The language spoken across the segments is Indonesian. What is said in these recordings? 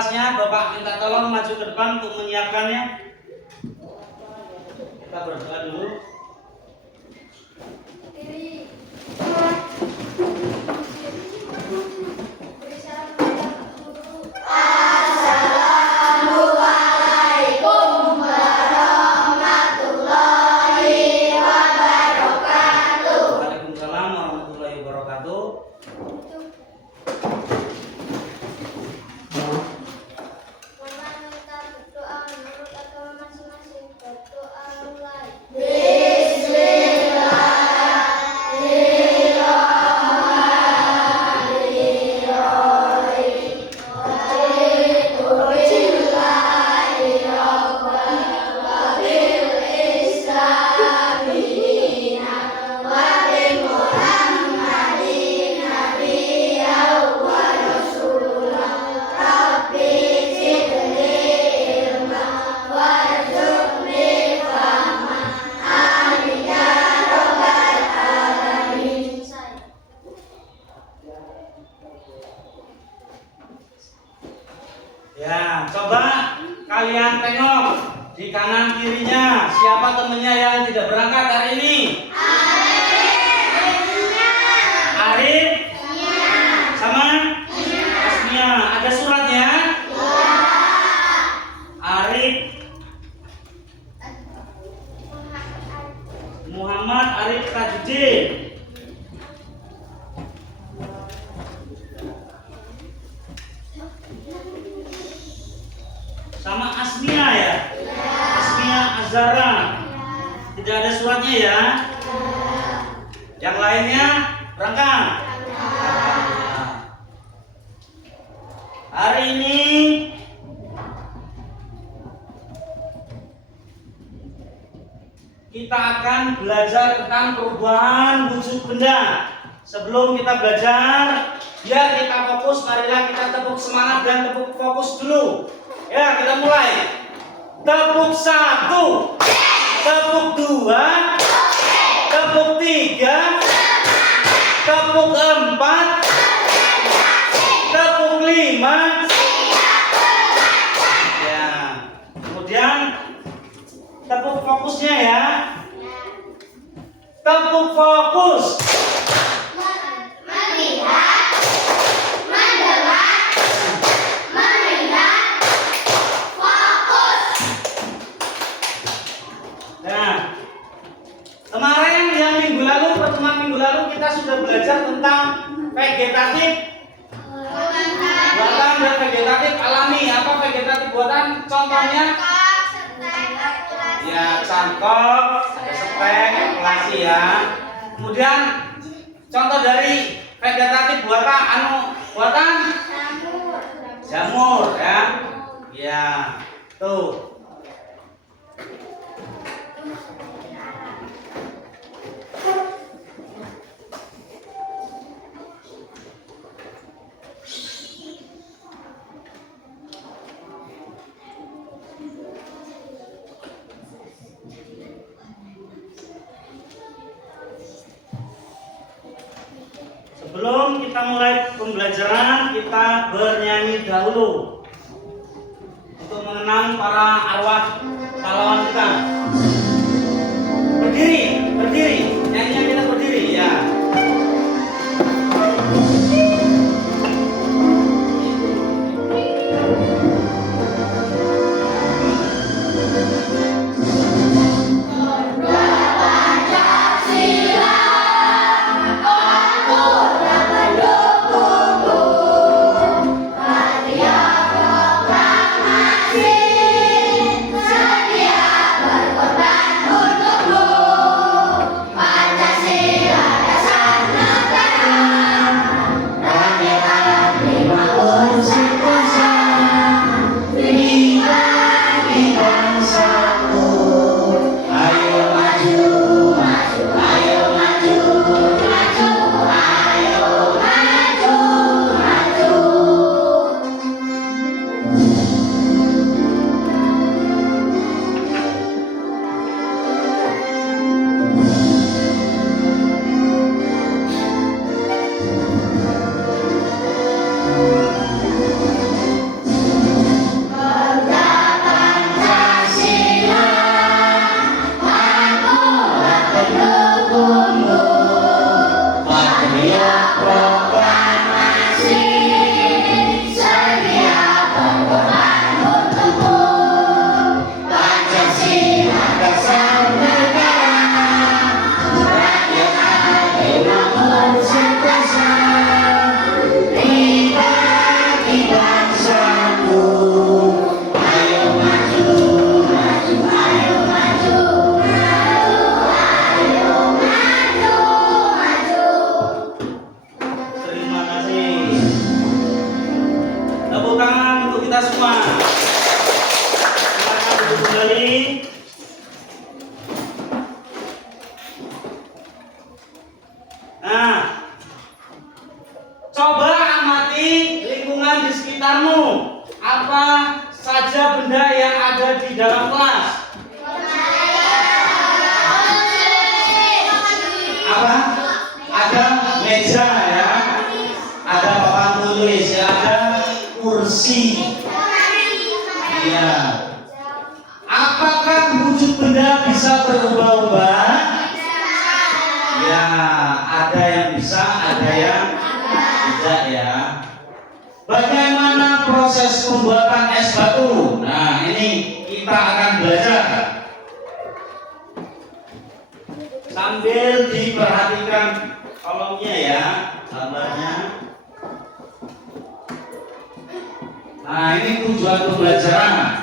kelasnya, Bapak minta tolong maju ke depan untuk menyiapkannya. Kita berdoa dulu. Ya, coba kalian tengok di kanan kirinya siapa temennya yang tidak berangkat hari ini? Arif, sama Asmia. Ada suratnya? Arif, Muhammad Arif Tajudin. Sama Asmia ya? Asmia Azhara. Tidak ada suratnya ya? Yang lainnya berangkat. Hari ini kita akan belajar tentang perubahan wujud benda. Sebelum kita belajar, biar kita fokus, marilah kita tepuk semangat dan tepuk fokus dulu. Ya, kita mulai. Tepuk 1, tepuk 2, tepuk 3, tepuk 4, tepuk 5. Ya. Kemudian tepuk fokusnya ya. Tepuk fokus. Melihat, mendengar, melihat, fokus. Nah, kemarin yang minggu lalu, pertemuan minggu lalu kita sudah belajar tentang vegetatif buatan dan vegetatif alami. Apa vegetatif buatan? Contohnya? Ya, cangkok, ada spek, evaluasi ya. Kemudian contoh dari vegetatif buatan jamur ya. Ya, tuh. Sebelum kita mulai pembelajaran, kita bernyanyi dahulu untuk mengenang para arwah pahlawan kita. Berdiri, berdiri, nyanyinya kita berdiri ya. Sedia Sorry. Nah, coba amati lingkungan di sekitarmu. Apa saja benda yang ada di dalam kelas? Apa? Ada meja ya, ada papan tulis ya, ada kursi. Ya. Apakah wujud benda bisa berubah-ubah? Ya, ada yang bisa, ada yang tidak ya. Bagaimana proses pembuatan es batu? Nah, ini kita akan belajar. Sambil diperhatikan kolomnya ya, gambarnya. Nah, ini tujuan pembelajaran.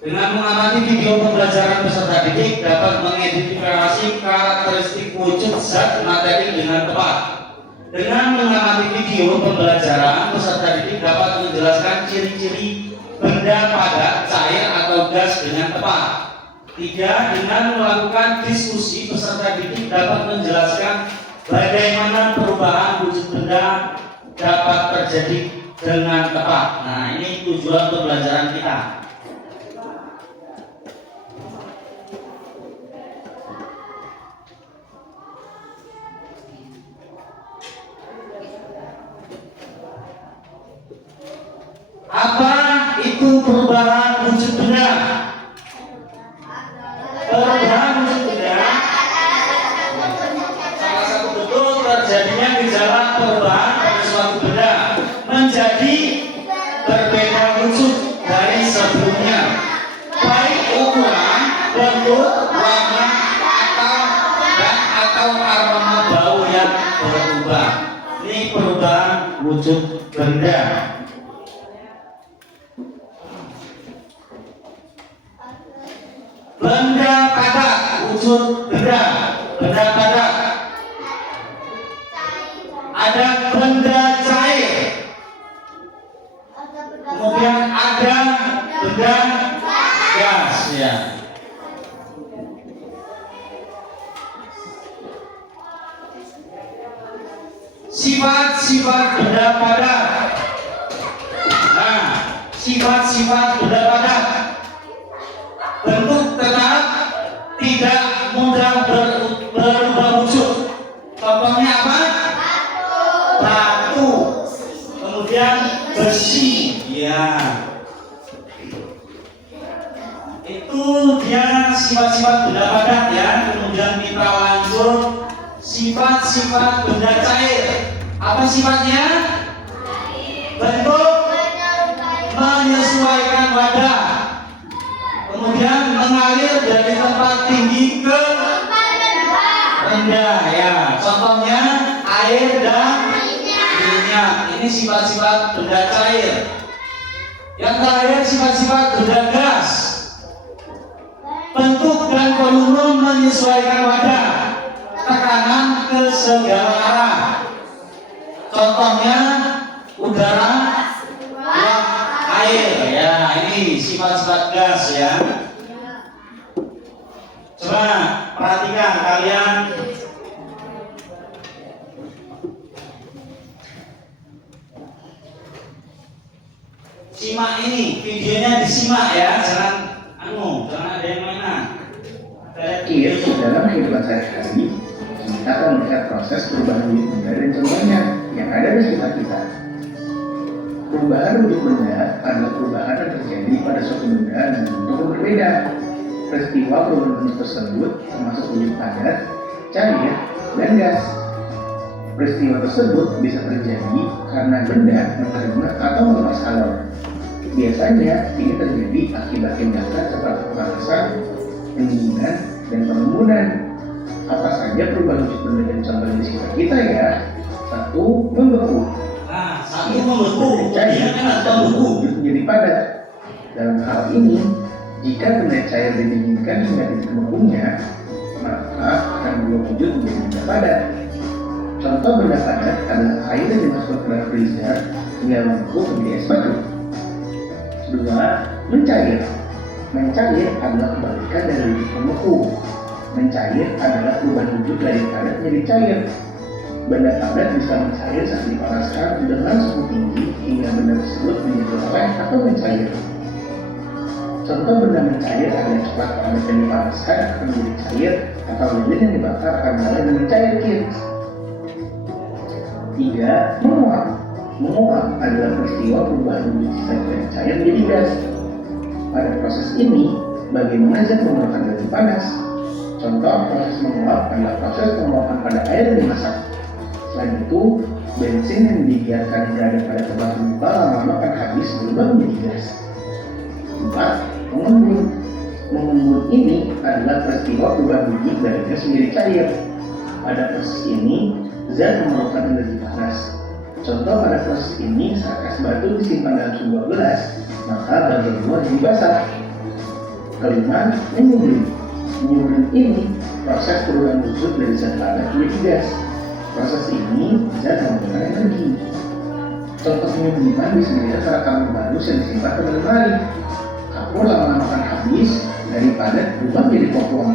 Dengan mengamati video pembelajaran peserta didik dapat mengidentifikasi karakteristik wujud zat materi dengan tepat. Dengan mengamati video pembelajaran, peserta didik dapat menjelaskan ciri-ciri benda padat, cair, atau gas dengan tepat. 3. Dengan melakukan diskusi, peserta didik dapat menjelaskan bagaimana perubahan wujud benda dapat terjadi dengan tepat. Nah, ini tujuan pembelajaran kita. Apa itu perubahan wujud benda? Perubahan wujud benda salah satu bentuk terjadinya gejala perubahan pada suatu benda menjadi berbeda wujud dari sebelumnya, baik ukuran, bentuk, warna, atau aroma bau yang berubah. Ini perubahan wujud benda. Benda padat, wujud benda, benda padat. Ada benda cair, kemudian ada benda gas ya. Sifat-sifat benda padat. Nah, sifat-sifat benda padat: bentuk tetap, tidak mudah berubah wujud. Contohnya apa? Batu. Kemudian besi. Ya. Itu dia sifat-sifat benda padat ya. Kemudian kita lanjut sifat-sifat benda cair. Apa sifatnya? Bentuk, menyesuaikan wadah, kemudian mengalir dari tempat tinggi ke rendah ya. Contohnya air dan minyak. Ini sifat-sifat benda cair. Yang terakhir sifat-sifat benda gas. Bentuk dan volume menyesuaikan wadah, tekanan ke segala arah. Contohnya udara, uap, air ya. Ini sifat-sifat gas ya. Coba perhatikan kalian. Simak ini, videonya disimak ya, jangan ada yang mainan. Iya, dalam kehidupan sehari-hari kita akan melihat proses perubahan wujud benda dan contohnya yang ada di sekitar kita. Perubahan wujud benda adalah perubahan yang terjadi pada suatu benda dengan bentuk yang berbeda. Peristiwa perubahan wujud tersebut termasuk wujud padat, cair, dan gas. Peristiwa tersebut bisa terjadi karena benda menerima atau melepas kalor. Biasanya ini terjadi akibat tindakan seperti pemanasan, pendinginan, dan pengembunan. Apa saja perubahan wujud benda dan contoh di sekitar kita ya? 1. Membeku. Nah, 1 membeku. Cair atau wujud menjadi padat. Dalam hal ini, jika benda cair didinginkan hingga titik membekunya, maka akan berubah wujud menjadi benda padat. Contoh benda padat adalah air yang dimasukkan ke dalam freezer hingga membeku menjadi es batu. 2. Mencair. Mencair adalah kebalikan dari wujud membeku. Mencair adalah perubahan wujud dari padat menjadi cair. Benda padat bisa mencair saat dipanaskan dengan suhu tinggi hingga benda tersebut menjadi leleh atau mencair. Contoh benda mencair adalah coklat padat yang dipanaskan akan menjadi cair, atau lilin yang dibakar akan mulai dengan cair kids. 3. Menguap. Menguap adalah peristiwa perubahan wujud sisa dari cair menjadi gas. Pada proses ini, bagaimana zat mengeluarkan energi panas? Contoh proses menguap adalah proses penguapan pada air yang dimasak. Selain itu, bensin yang dibiarkan berada pada tempat lupa lama-lama akan habis berubah menjadi gas. 4. Mengembun. Mengembun ini adalah peristiwa perubahan wujud dari gas menjadi cair. Pada proses ini, zat memerlukan energi panas. Contoh pada proses ini, saat es batu disimpan dalam sebuah gelas, maka bagian luar jadi basah. 5. Menyublim. Menyublim ini proses perubahan wujud dari zat padat menjadi gas. Proses ini zat menggunakan energi. Contoh penyubliman bisa dilihat pada kalung barus yang disimpan pada lemari. Kapur lama-lama akan habis dari padat berubah menjadi kopong.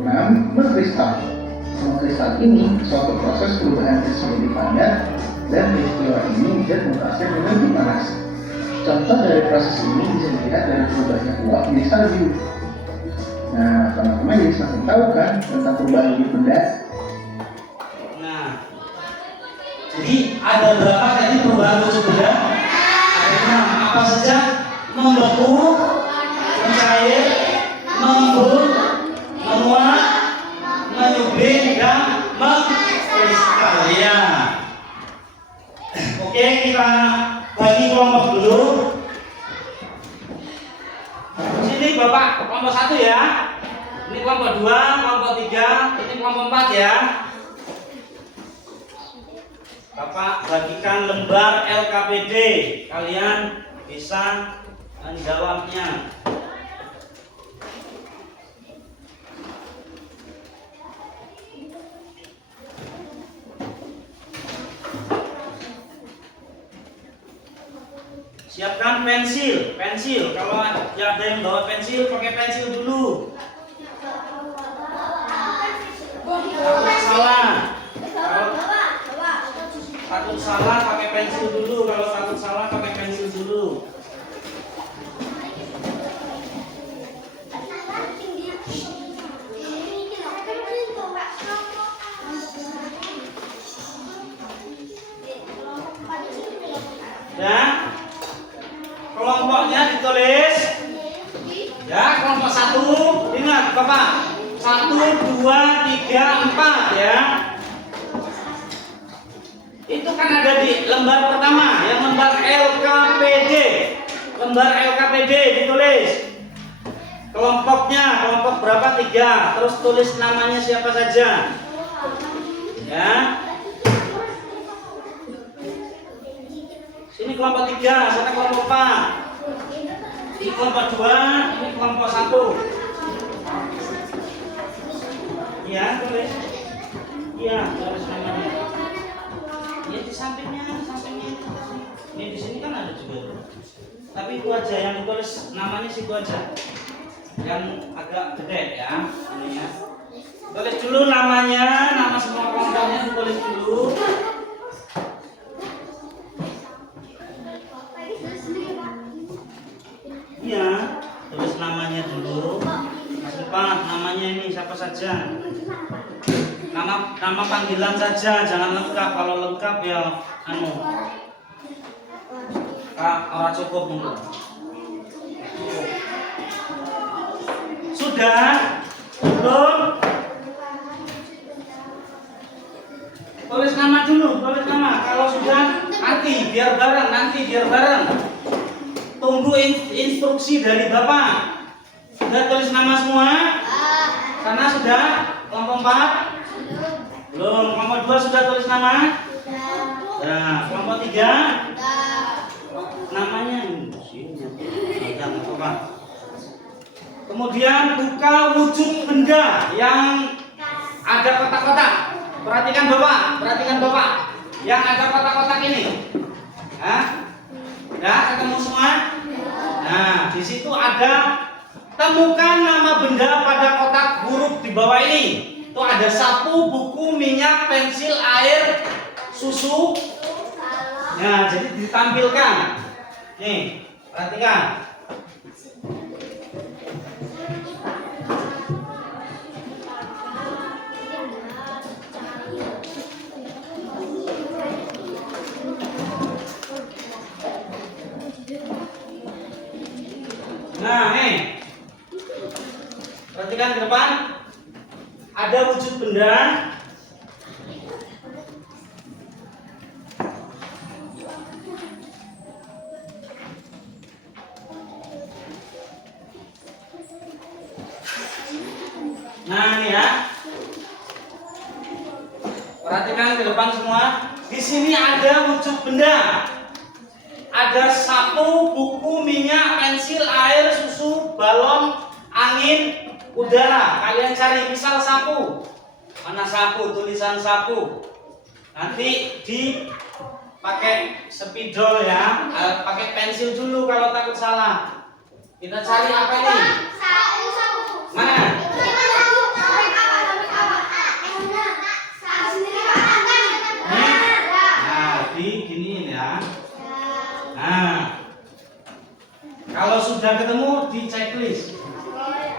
6. Mengkristal. Mengkristal ini suatu proses perubahan gas menjadi padat, dan peristiwa ini zat menghasilkan energi panas. Contoh dari proses ini bisa dilihat dari perubahannya uap menjadi salju. Nah, teman-teman jadi semakin tahu kan tentang perubahan wujud benda. Nah, jadi ada berapa tadi perubahan wujud benda? Ada 6. Apa saja? Membeku, mencair, mengembun, menguap, menyublim, dan mengkristal. Ya. Oke, kita bagi kelompok dulu. Sini Bapak kelompok 1 ya. Ini kelompok 2, kelompok 3, ini kelompok 4 ya. Bapak bagikan lembar LKPD. Kalian bisa menjawabnya. Siapkan pensil. Kalau ada yang bawa pensil, pakai pensil dulu. Takut salah pakai pensil dulu. Kalau takut salah pakai pensil dulu. Ya, kelompoknya ditulis. Ya, kelompok 1. Ingat, Bapak. 1, 2, 3, 4 ya. Itu kan ada di lembar pertama, yang lembar LKPD. Lembar LKPD ditulis. Kelompoknya, kelompok berapa? 3. Terus tulis namanya siapa saja. Ya. Sini kelompok 3, sana kelompok 4. Ini kelompok 2, ini kelompok 1. Iya, tulis. Iya, tulis namanya. Ya di sampingnya. Ini di sini kan ada juga. Tapi itu aja yang ditulis namanya situ aja. Yang agak gede ya, ini ya. Tulis dulu namanya, nama semua kelompoknya ditulis dulu. Iya, tulis namanya dulu. Sempat namanya ini siapa saja. Nama panggilan saja, jangan lengkap. Kalau lengkap ya orang cukup dulu. Sudah? Belum? Tulis nama dulu, tulis nama. Kalau sudah nanti biar bareng. Tunggu instruksi dari Bapak. Sudah tulis nama semua? Sana sudah? Kelompok 4? Belum. Kelompok 2 sudah tulis nama? Nah, kelompok 3? Namanya apa? Kemudian buka wujud benda yang ada kotak-kotak. Perhatikan Bapak. Yang ada kotak-kotak ini. Hah? Ya, ketemu semua? Nah, di situ ada temukan nama benda pada kotak huruf di bawah ini. Itu ada sapu, buku, minyak, pensil, air, susu. Nah, jadi ditampilkan. Nih, perhatikan. Nah, nih. Perhatikan ke depan. Ada wujud benda. Nah, ini ya. Perhatikan ke depan semua. Di sini ada wujud benda. Ada sapu, buku, minyak, pensil, air, susu, balon, angin, udara. Kalian cari misal sapu. Mana sapu? Tulisan sapu. Nanti dipakai spidol ya. Pakai pensil dulu kalau takut salah. Kita cari apa ini? Mana? Nah, gini ya. Nah, kalau sudah ketemu di checklist,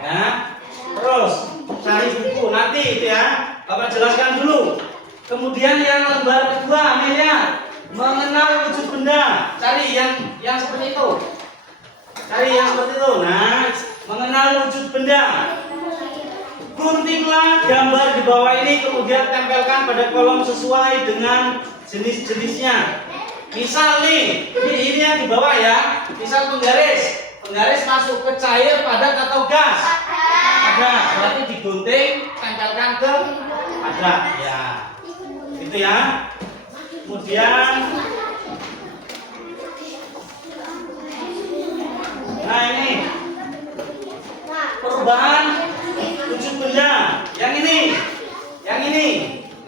ya. Terus cari buku nanti itu ya. Bapak jelaskan dulu. Kemudian yang lembar kedua, Amelia, mengenal wujud benda. Cari yang seperti itu. Cari yang seperti itu. Nah, mengenal wujud benda. Guntinglah gambar di bawah ini, kemudian tempelkan pada kolom sesuai dengan jenis-jenisnya. Misal nih, ini yang di bawah ya. Misal penggaris masuk ke cair, padat atau gas. Padat, berarti digunting, tempelkan ke padat. Ya, itu ya. Kemudian, nah ini perubahan wujud benda. Yang ini.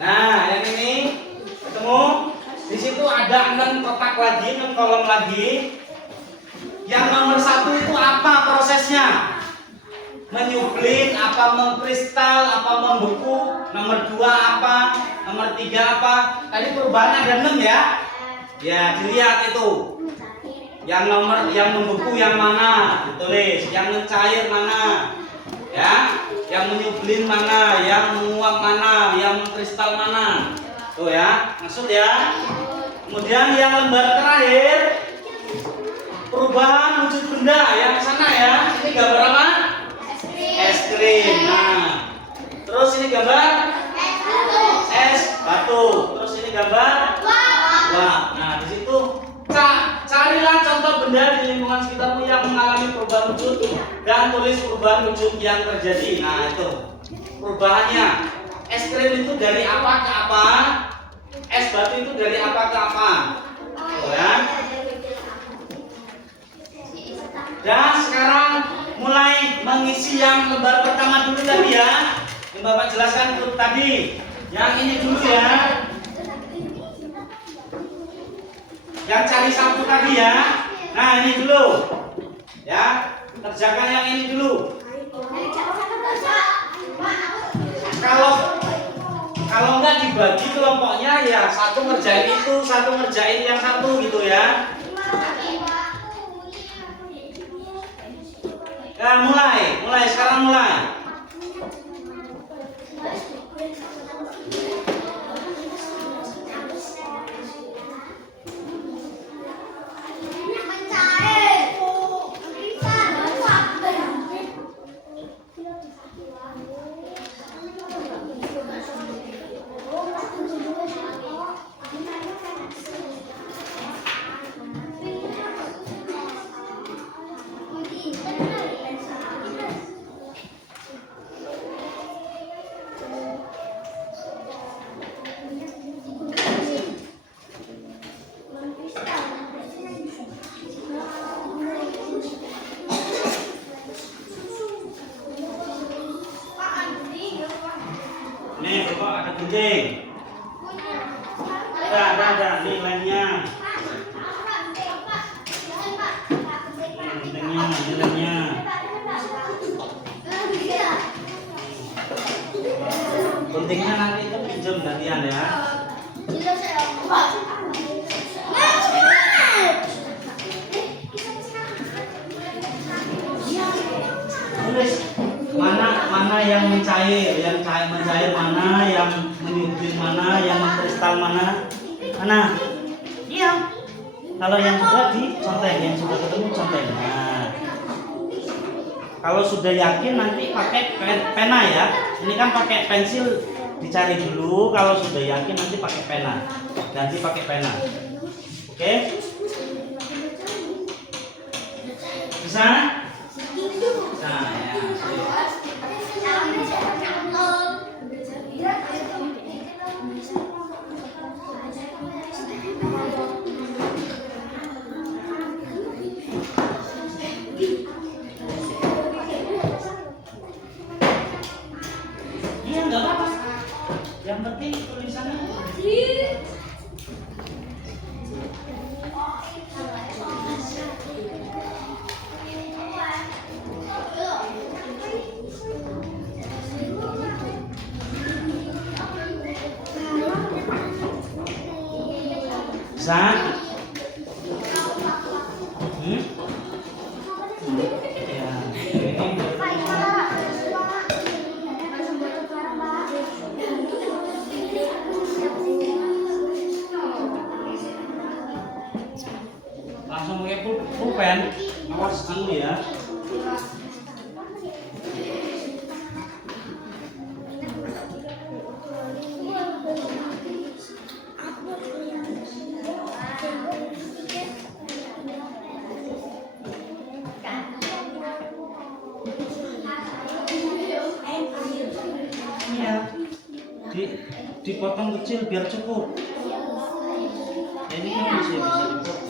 Nah, yang ini ketemu. Di situ ada 6 kotak lagi, 6 kolom lagi. Yang nomor 1 itu apa prosesnya? Menyublin, apa mengkristal, apa membeku. Nomor 2 apa? Nomor 3 apa? Tadi perubahan ada 6 ya. Ya, dilihat itu. Yang membeku yang mana? Ditulis. Yang mencair mana? Ya. Yang menyublin mana? Yang menguap mana? Yang mengkristal mana? Tuh ya, maksud ya. Kemudian yang lembar terakhir, perubahan wujud benda yang sana ya. Ini gambar apa? Es krim. Nah, terus ini gambar es batu. Terus ini gambar wah. Nah, di situ carilah contoh benda di lingkungan sekitarmu yang mengalami perubahan wujud dan tulis perubahan wujud yang terjadi. Nah, itu perubahannya. Es krim itu dari apa ke apa? Es batu itu dari apa ke apa? Oh, ya. Dan sekarang mulai mengisi yang lembar pertama dulu tadi ya. Yang Bapak jelaskan itu tadi. Yang ini dulu ya. Yang cari sapu tadi ya. Nah, ini dulu. Ya, kerjakan yang ini dulu. Kalau nggak dibagi kelompoknya ya satu ngerjain itu, satu ngerjain yang satu gitu ya. Nah, mulai sekarang mulai. Nih, Bapak ada gunting. Ada nilainya. Guntingnya. Guntingnya nanti itu pinjam gantian ya. Tulis mana yang mencair, mencair mana, yang menyublim mana, yang mengkristal mana. Iya. Kalau yang sudah dicontek, yang sudah ketemu contek. Nah, kalau sudah yakin nanti pakai pena ya. Ini kan pakai pensil dicari dulu. Kalau sudah yakin nanti pakai pena. Ganti pakai pena. Oke? Bisa? Nah, ya. Iya, nggak apa-apa. Yang penting tulisannya. Bisa? Ya. Langsung pakai pulpen. Awas anu ya. Iya. Dipotong kecil biar cukup. Ini kan bisa dipotong.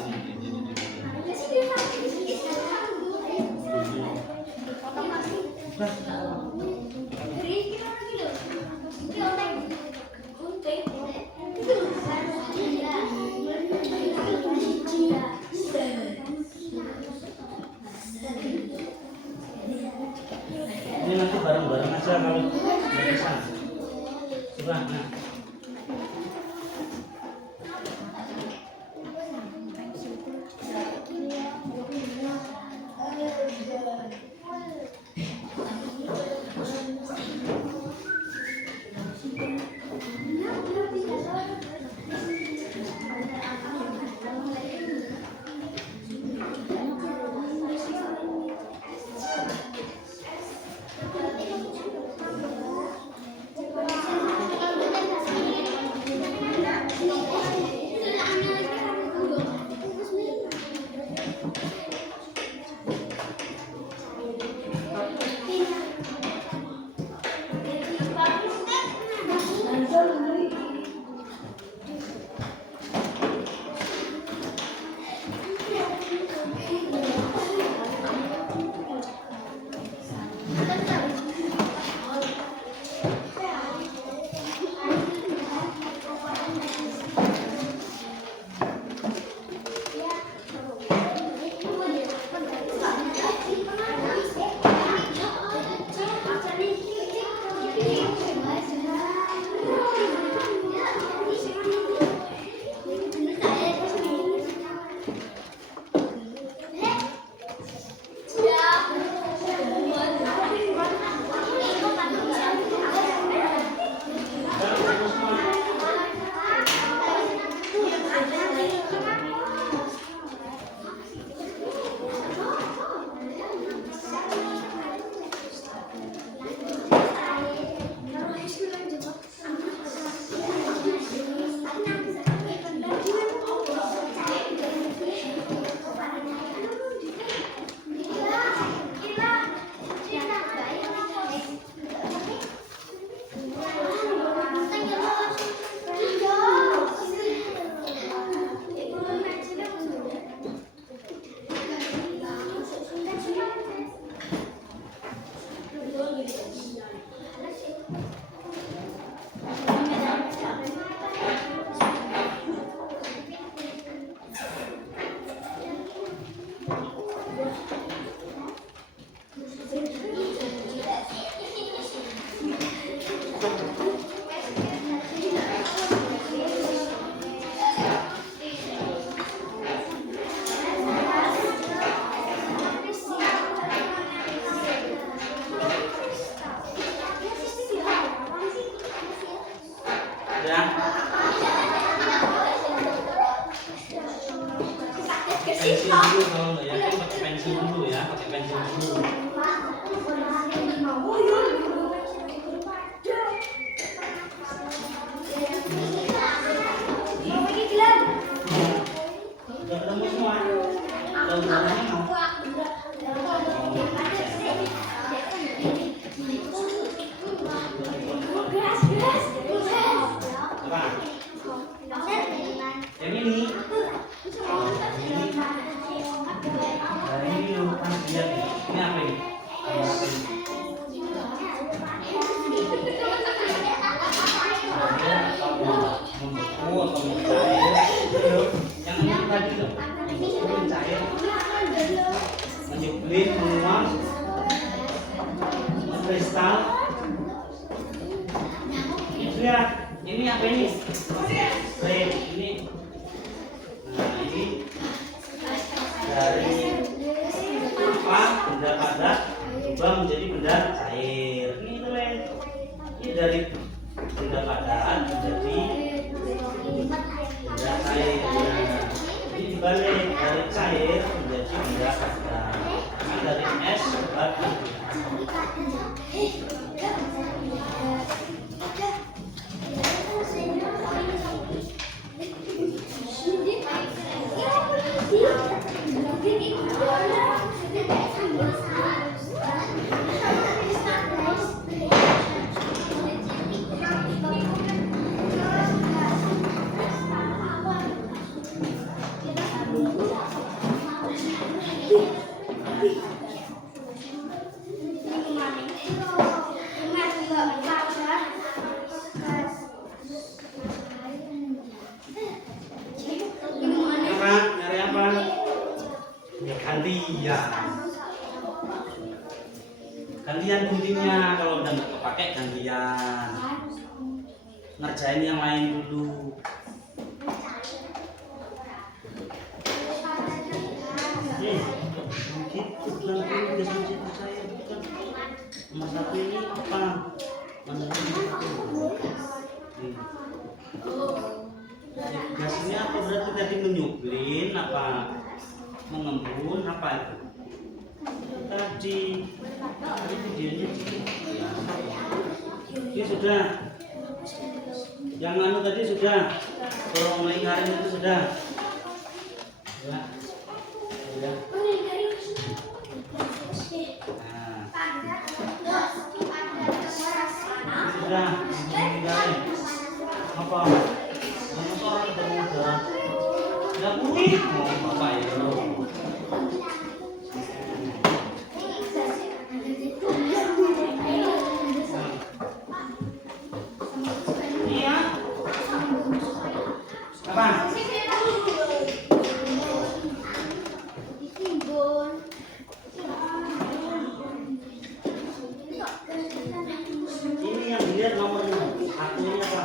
Ini nanti bareng-bareng aja kalau nggak bisa. Coba, nah. ya. Pensil dulu kalau nggak yakin pakai pensil dulu ya, pakai pensil dulu. Udah ketemu semua? Udah warnanya mau? Apa? Yang ini? Nah, ini lu kan lihat nih. Ini apa ini? Membeku atau mencair? Yang ini tadi loh. Membeku, mencair, menyublim, menguap, kristal. Lihat, ini apa ini? Baik, ini. Nah, ini dari apa? Benda padat berubah menjadi benda cair. Ini tulen. Ini dari benda padat menjadi benda cair. Nah, ini dibalik dari cair menjadi benda padat. Nah, dari es batu. Nyari apa? Ya gantian. Gantian guntingnya, kalau udah nggak kepake gantian. Ngerjain yang lain dulu. Gitu, pelan-pelan udah selesai percaya bukan. Nomor satu ini apa? Mana ini satu? Tugasnya apa berarti tadi menyublin apa? Mengembun apa itu? Tadi videonya ini sudah. Yang anu tadi sudah. Tolong melingkarin itu sudah. Ya. Ya. Sudah. Melingkarin. Apa? Motor ketemu udah. Udah putih. Oh, Bapak ya. Iya. Apa? Ini yang dilihat nomornya. Akunnya apa?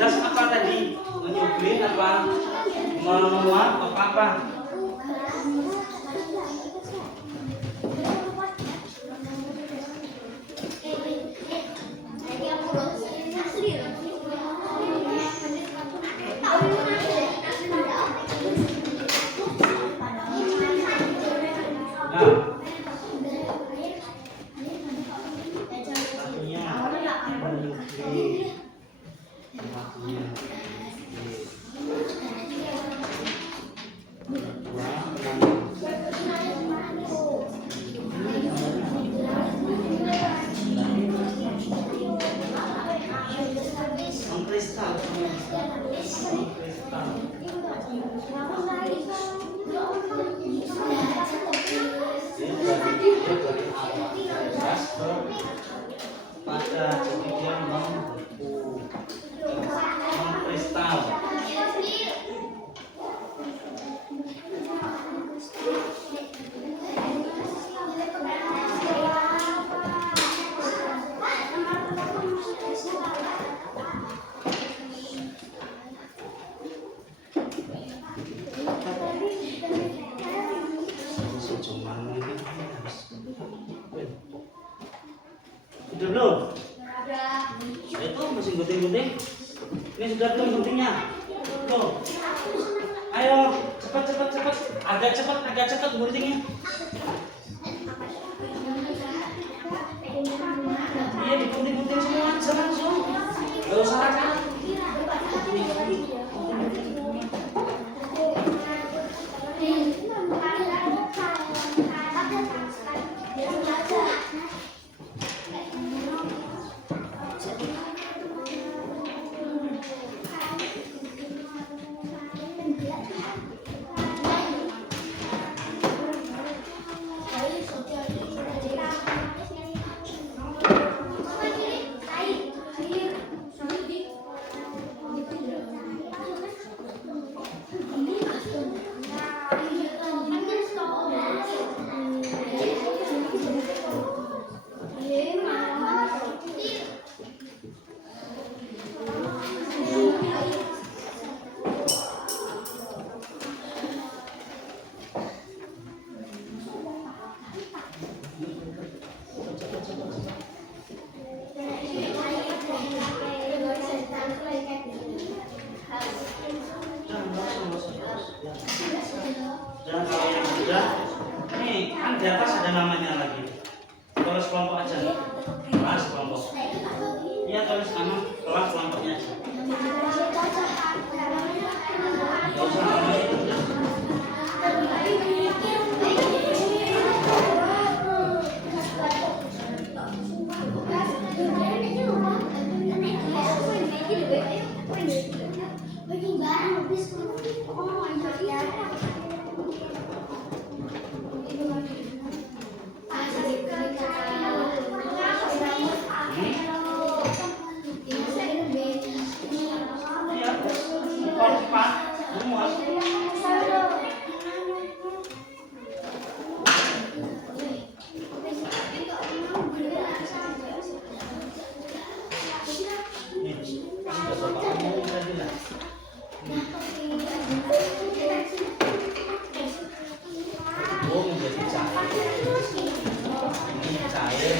Gas apa tadi? Menyublin apa? Menguap apa? Nah, satunya menyublin. Kristal. Pada jadi dia membeku, mengkristal. Sudah belum? Ada. Itu masih gunting-gunting. Ini sudah belum guntingnya? Tuh. Ayo, cepat. Agak cepat guntingnya. Iya, digunting-gunting semua aja langsung. Gak usah rapat. Dan kalau yang sudah, nih kan di atas ada namanya lagi. Tulis kelompok aja. Kelas kelompok. Iya, tulis nama kelas kelompoknya aja. Gak usah namanya itu. Iya, kalau cepat, semua. Nih, sudah bapak ngomong tadi lah. Oh, menjadi cair. Ini cair.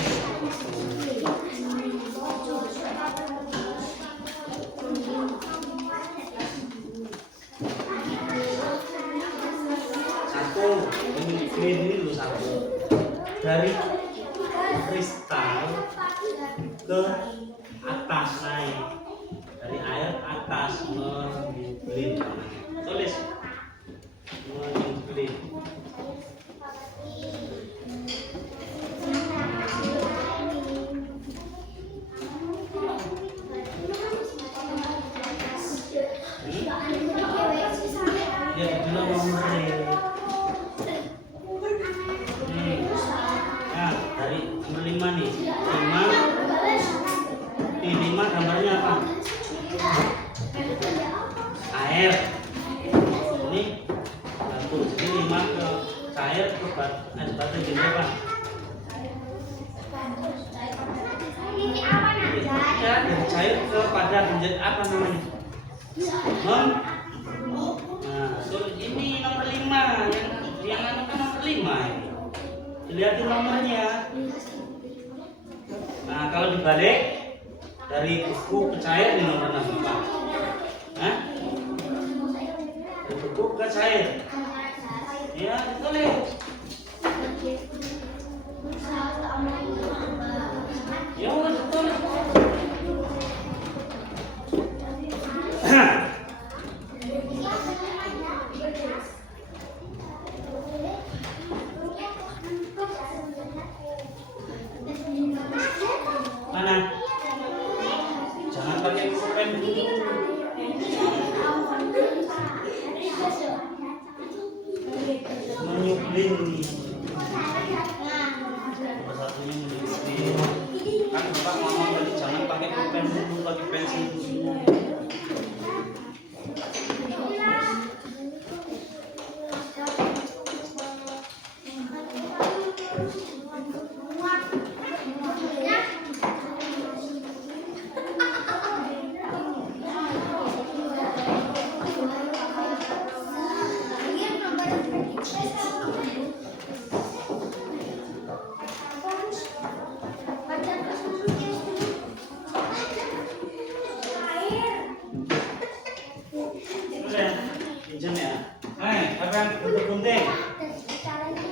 Satu, ini dulu satu. Dari kristal ke atas naik, dari air atas menyublim. Tulis menyublim. Ya itu nomornya. Nah, dari nomor 5 nih. 5. Di 5 gambarnya apa? Air. Ini batu. Jadi 5 ke cair ke batu jadi apa? Ya, dari cair ke padat menjadi apa namanya? Nah, ini nomor 5 yang anu kan nomor 5 ini. Dilihatin nomornya. Nah, kalau dibalik dari buku ke cair di nomor 6 Pak. Hah? Dari buku ke cair. Ya, ditulis. Ya udah ditulis. Mana? Jangan pakai pulpen dulu. Menyublim nih. Nomor satunya menyublim. Kan Bapak ngomong tadi jangan pakai pulpen dulu, pakai pensil dulu.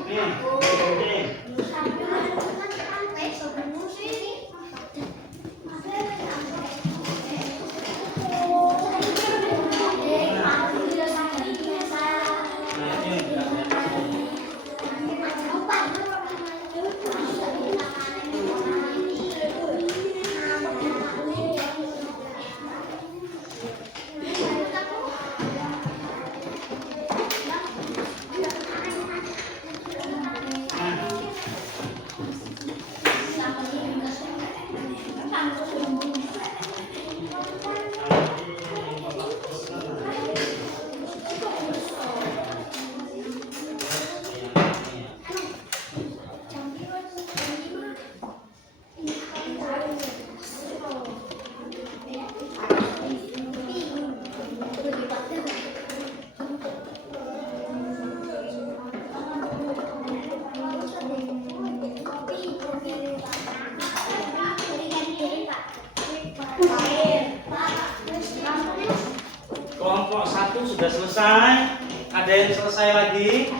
Nih, gunting. Nah, ini enggak. Kelompok 1 sudah selesai. Ada yang selesai lagi?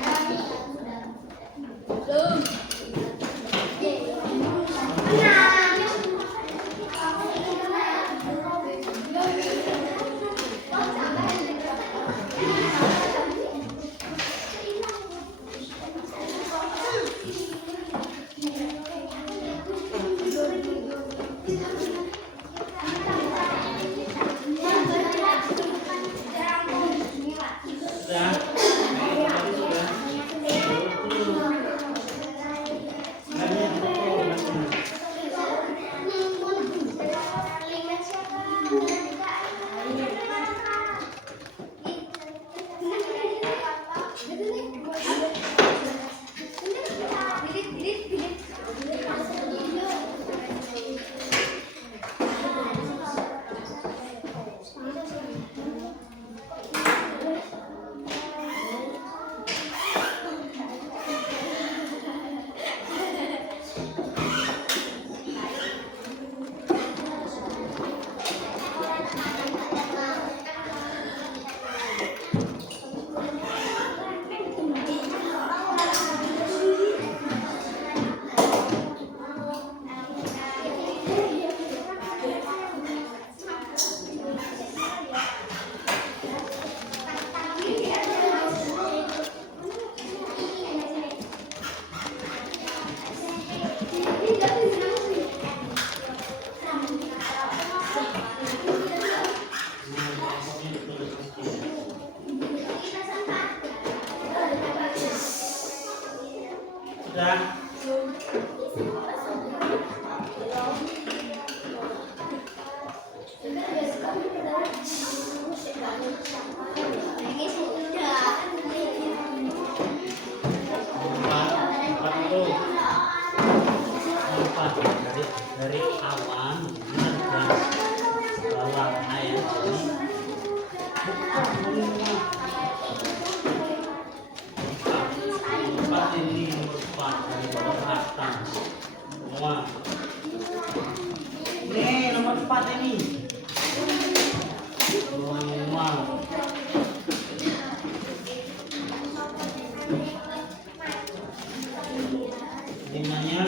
Sudah. Dari awan ke bawah air, jadi empat ini empat dari bawah ke atas semua. Ini nomor 4 ini semua. Limanya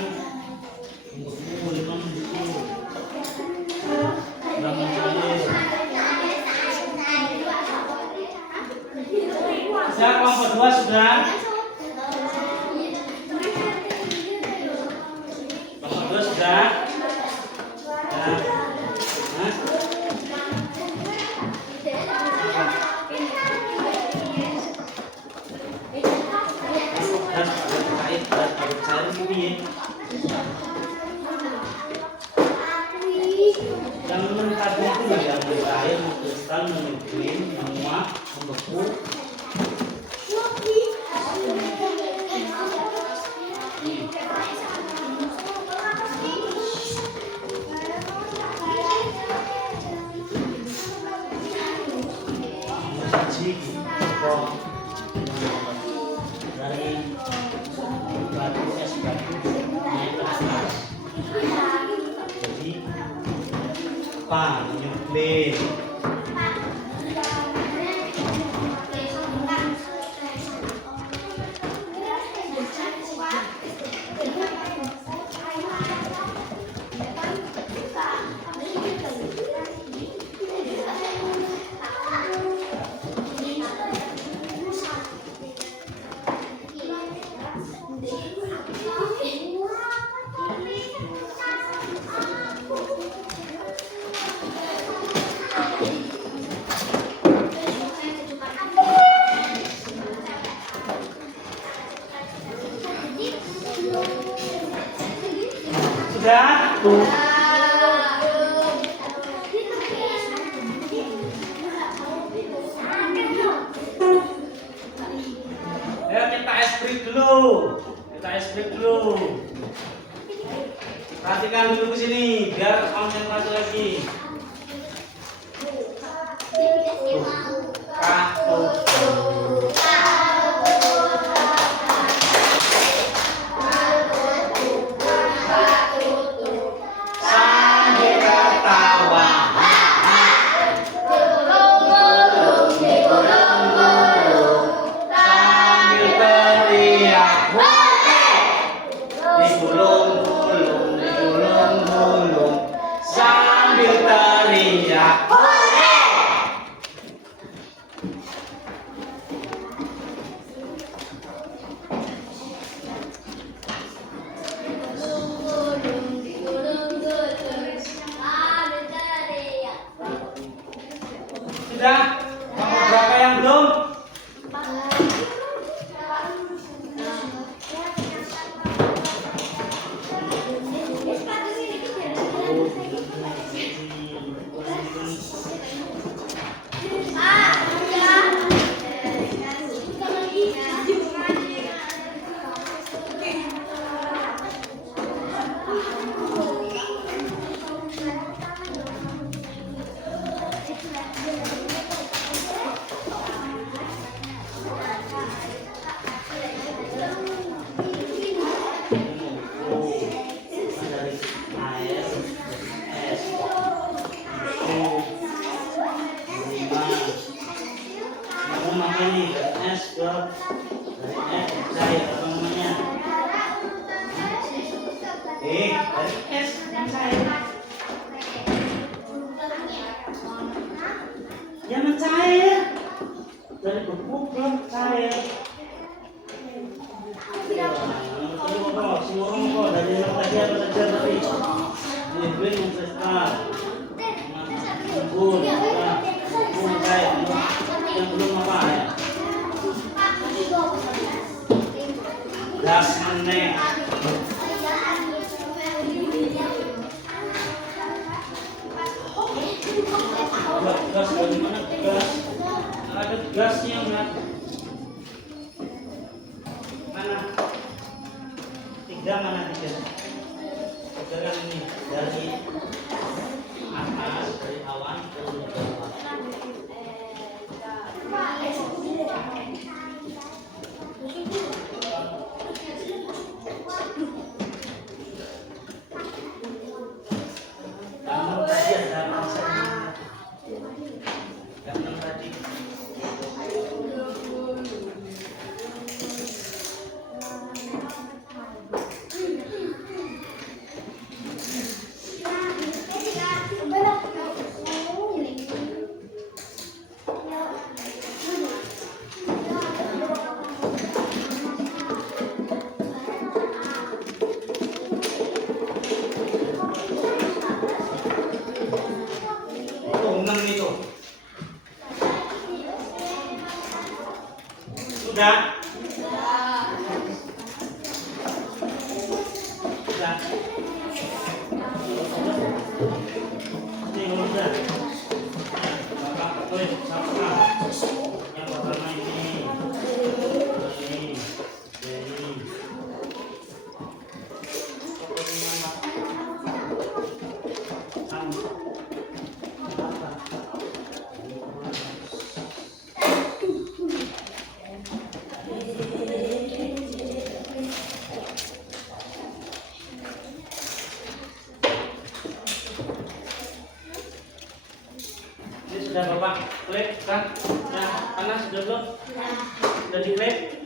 sudah, kelompok 2 sudah. Kelompok 2 sudah. Yang mentadnya itu yang bercair, mengkristal, mengiklim, menguap, membeku. Dari batu es batu naik ke atas, jadi menyuplai. Sudah? Ya kita ice break dulu. Kita ice break dulu. Perhatikan dulu ke sini biar konsentrasi lagi. Sambil tertawa, sambil teriak, digulung-gulung, sambil teriak. Sudah? Kamu berapa yang belum? Jangan cair. Dari beku belum cair. Semua orang kok dari yang tadi apa saja tadi. Ini gue yang Bun, cair. Yang belum apa ya? Gas meneng. Gas dari mana? Gas. Ada gasnya enggak? Mana? Tiga mana tiga? Tiga kan ini dari atas, dari awan ke bawah. Kamu tadi ada masalah. Kamu tadi. Enam itu. Sudah? Sudah. Ini udah. Bapak tulis siapa? Yang pertama ini. Ini. Ini sudah Bapak klik kan? Nah, panas sudah belum? Sudah diklik?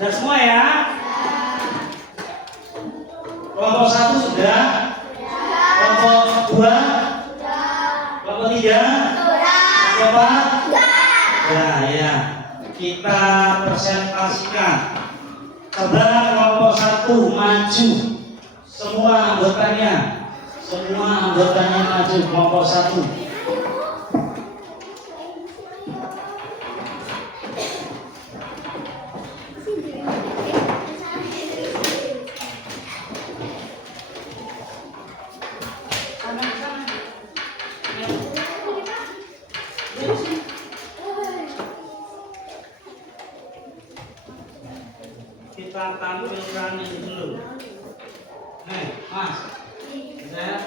Sudah semua ya? Kelompok 1 sudah? Kelompok 2? Kelompok 3? Siapa? Ya, ya. kita presentasikan. Coba kelompok 1 maju. Semua anggotanya maju kelompok 1. Kita tampilkan ini dulu. Nih, Mas. Saya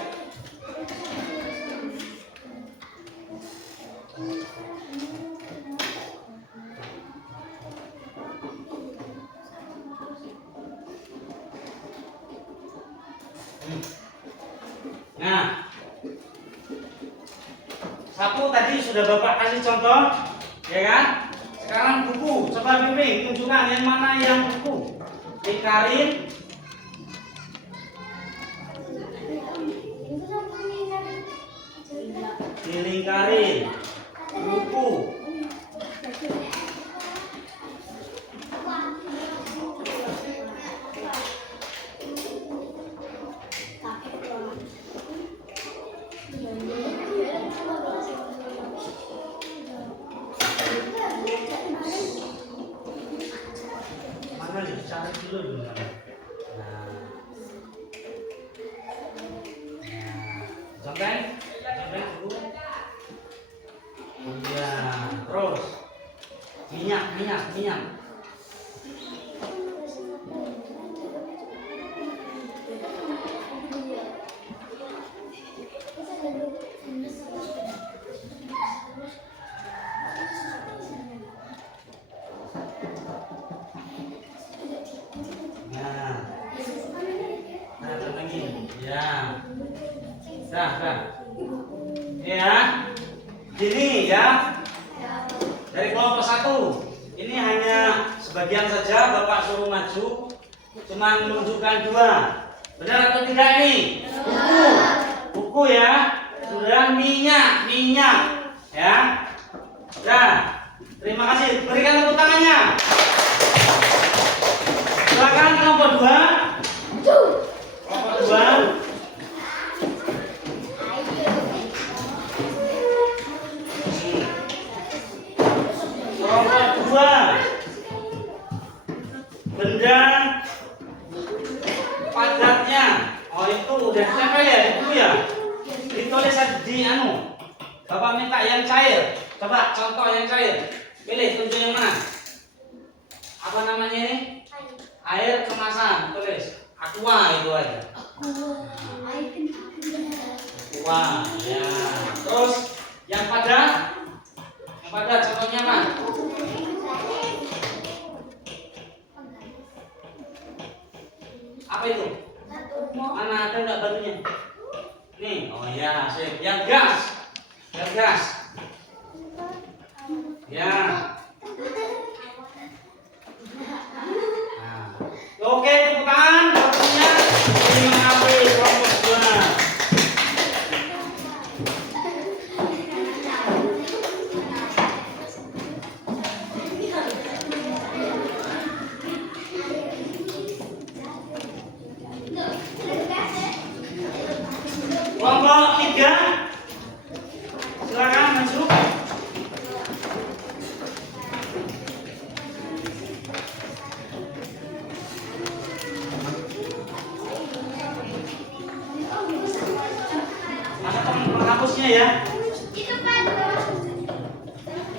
Nah, sapu tadi sudah Bapak kasih contoh, ya kan? Sekarang buku, coba bimbing, tunjukkan yang mana yang buku. Dikarin, dilingkarin, buku. Mana dicari dulu. Contoh dulu. Ya, terus minyak. Ya. Dah. Ya. Gini ya. Dari kelompok 1. Ini hanya sebagian saja Bapak suruh maju. Cuma menunjukkan 2. Benar atau tidak ini? Buku ya. Sudah minyak. Ya. Dah. Terima kasih. Berikan tepuk tangannya. Silakan kelompok 2. Kelompok 2. Kelompok 2. Benda padatnya. Oh itu udah sampai ya itu ya. Ditulis di Bapak minta yang cair. Coba contoh yang cair. Pilih tunjuk yang mana? Apa namanya ini? Air kemasan. Tulis aqua itu aja. Aqua ya. Terus yang padat? Yang padat contohnya apa? Apa itu? Mana ada enggak batunya? Nih, oh ya, sip. Yang gas. Ya. Nah. Oke, tepuk tangan. Waktunya mengambil kelompok 2. Kelompok 3. Silakan maju. Mana teman hapusnya ya?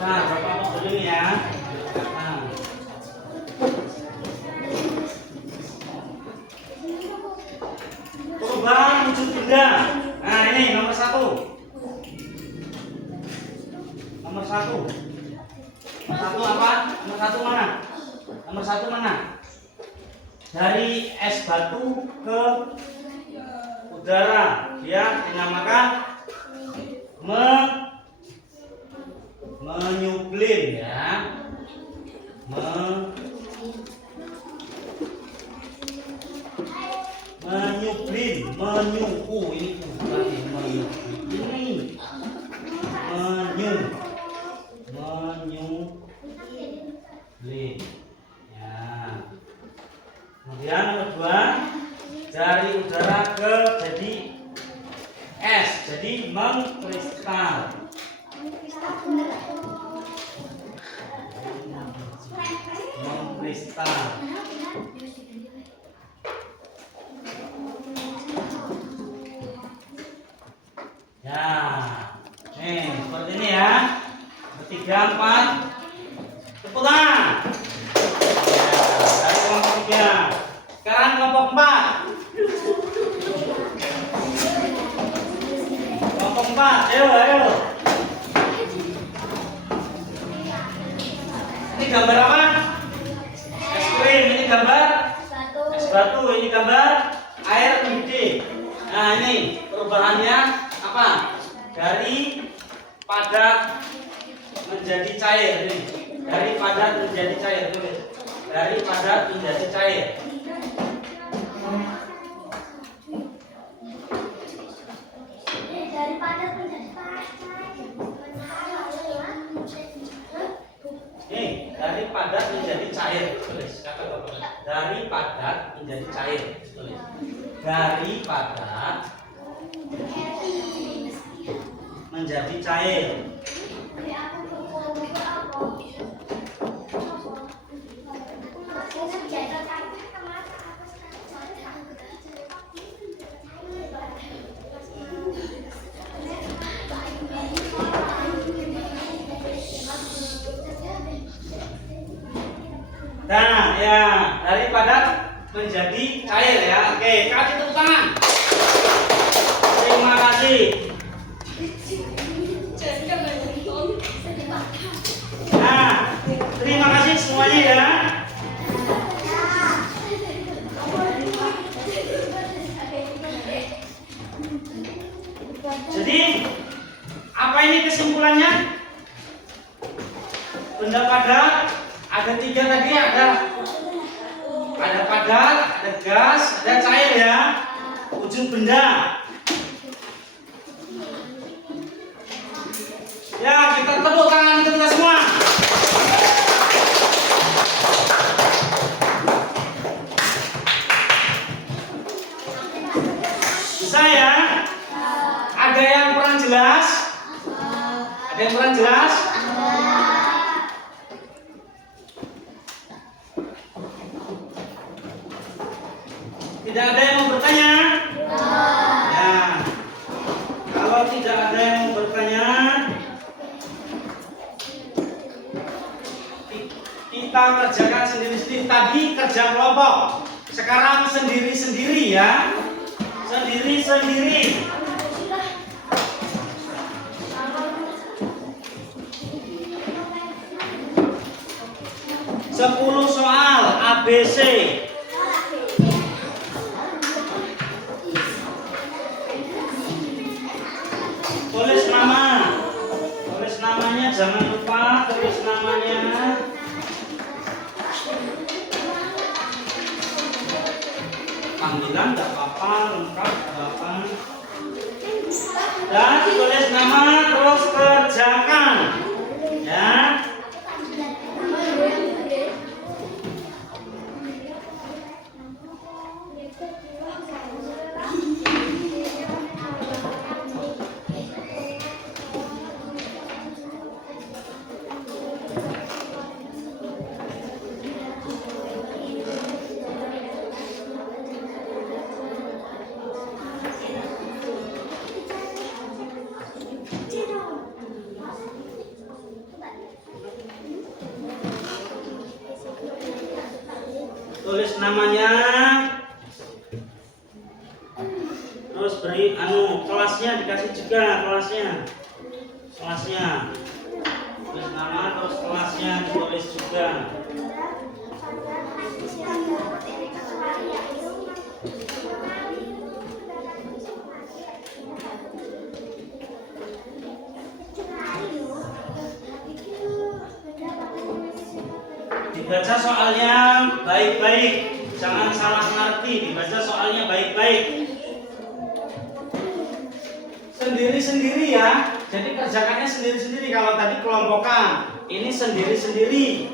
Nah, Bapak hapus dulu ini ya. Nah. Perubahan wujud benda. Nah ini nomor 1. Nomor 1 apa? Nomor 1 mana? Nomor 1 mana? Dari es batu ke udara, dia dinamakan menyublim ya. Menyublim, ini bukan menyublim. Nih, seperti ini ya. Bertiga, 4. Tepuk tangan. Ya, dari kelompok 3. Sekarang kelompok 4. Kelompok 4, ayo. Ini gambar apa? Es krim. Ini gambar es batu. Ini gambar air mendidih. Nah, ini perubahannya apa? Dari padat menjadi cair. Ini dari padat menjadi cair. Tulis. Dari padat menjadi cair. Dari padat menjadi Nih, dari padat menjadi cair. Tulis. Kata Bapak. Dari padat menjadi cair. Tulis. Dari padat menjadi cair. Nah, ya, dari padat menjadi cair ya. Oke, kasih tepuk tangan. Terima kasih. Nah, terima kasih semuanya ya. Jadi, apa ini kesimpulannya? Benda padat ada 3 tadi, ada padat, ada gas, ada cair ya. Ujung benda. Ya, kita tepuk tangan untuk kita semua. Bisa ya? Ada yang kurang jelas? Ada yang kurang jelas? Tidak ada yang mau bertanya? Ya. Kalau tidak ada yang mau bertanya, kita kerjakan sendiri-sendiri. Tadi kerja kelompok, sekarang sendiri-sendiri ya. Sendiri-sendiri. 10 soal ABC. Tulis nama. Tulis namanya, jangan lupa tulis namanya. Panggilan enggak apa-apa, lengkap enggak apa-apa. Dan tulis nama terus kerjakan. Ya. Tulis namanya, terus beri kelasnya, dikasih juga kelasnya tulis nama terus kelasnya ditulis juga. Dibaca soalnya baik-baik, jangan salah ngerti. Dibaca soalnya baik-baik. Sendiri-sendiri ya. Jadi kerjakannya sendiri-sendiri. Kalau tadi kelompokan, ini sendiri-sendiri.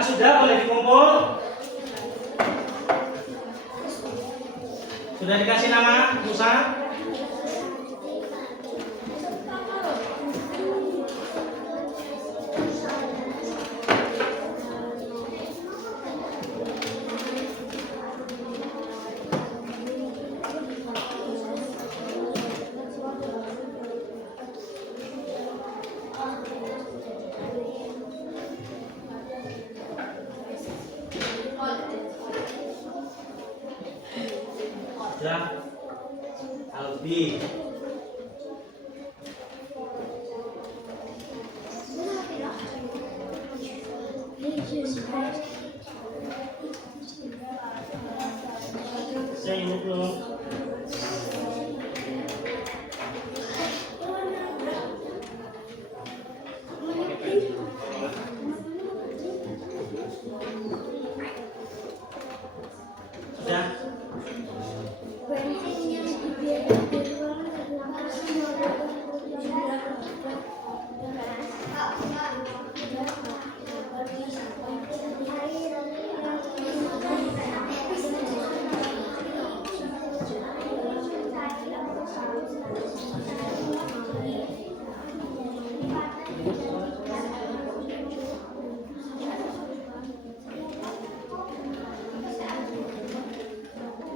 Yang sudah boleh dikumpul. Sudah dikasih nama Musa? Sudah. Albi. Saya ingat belum? Sudah.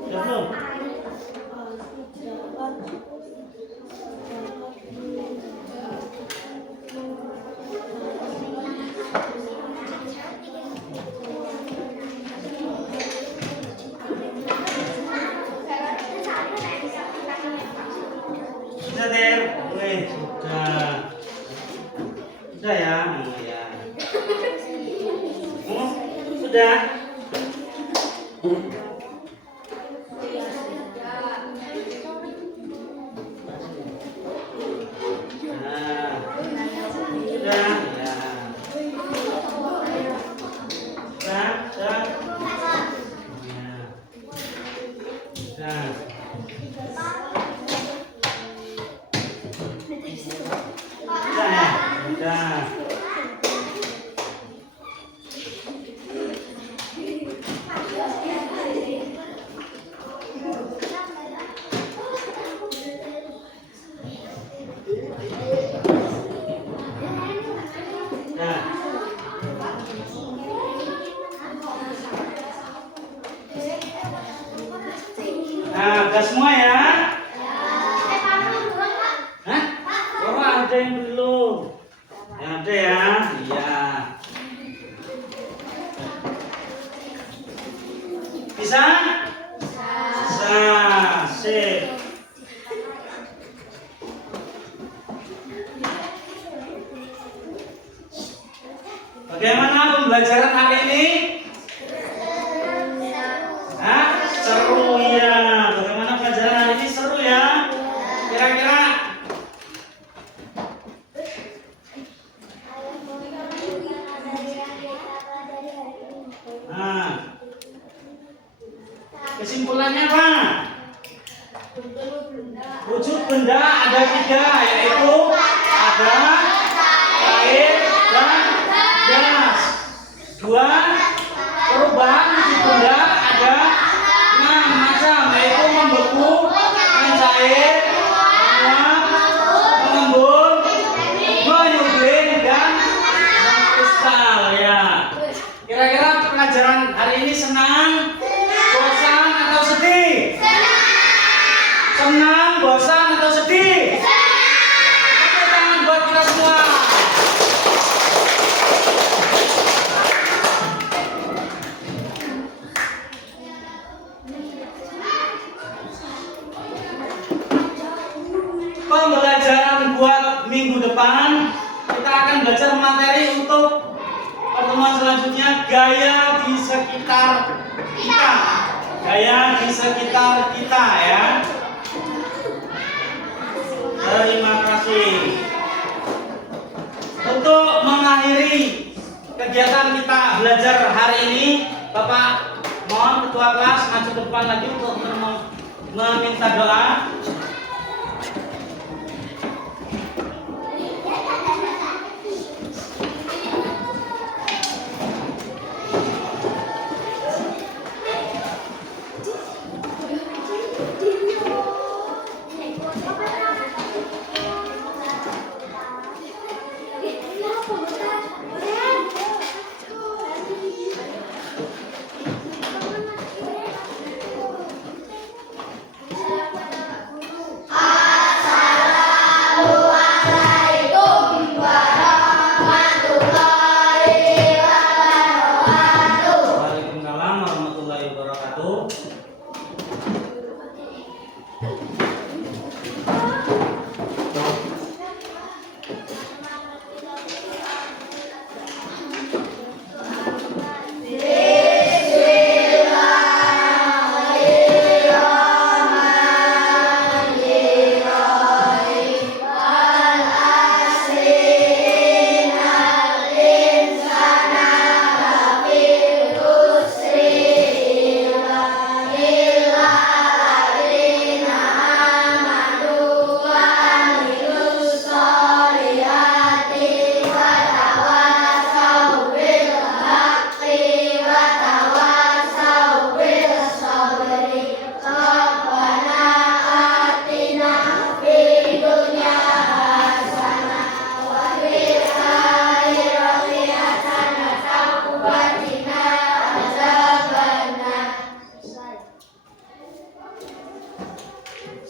Sudah belum? Sudah Der, boleh sudah. Sudah ya, ya. Oh, sudah. Nah, sudah ya. Sudah. Ya. Sudah. Sudah ya? Sudah. Nah. Nah, udah semua ya? Hah? Oh, ada yang belum. Yang ada ya? Iya. Bisa? Bisa. Sip. Bagaimana pembelajaran hari ini? Hah? Seru ya. Bagaimana pelajaran hari ini? Seru ya? Kira-kira? Nah, kesimpulannya apa? Wujud benda ada 3, yaitu ada, air, dan gas. 2. Perubahan wujud benda ada 6 macam, yaitu membeku, mencair, menguap, mengembun, menyublim, dan mengkristal ya. Kira-kira pelajaran hari ini senang, bosan, atau sedih? Senang, bosan, atau sedih? Tepuk tangan buat kita semua. Pembelajaran buat minggu depan, kita akan belajar materi untuk pertemuan selanjutnya, gaya di sekitar kita. Gaya di sekitar kita ya. Terima kasih. Untuk mengakhiri kegiatan kita belajar hari ini, Bapak mohon ketua kelas maju ke depan lagi untuk meminta doa. warahmatullahi wabarakatuh.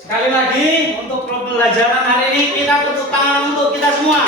Sekali lagi untuk pembelajaran hari ini kita tepuk tangan untuk kita semua.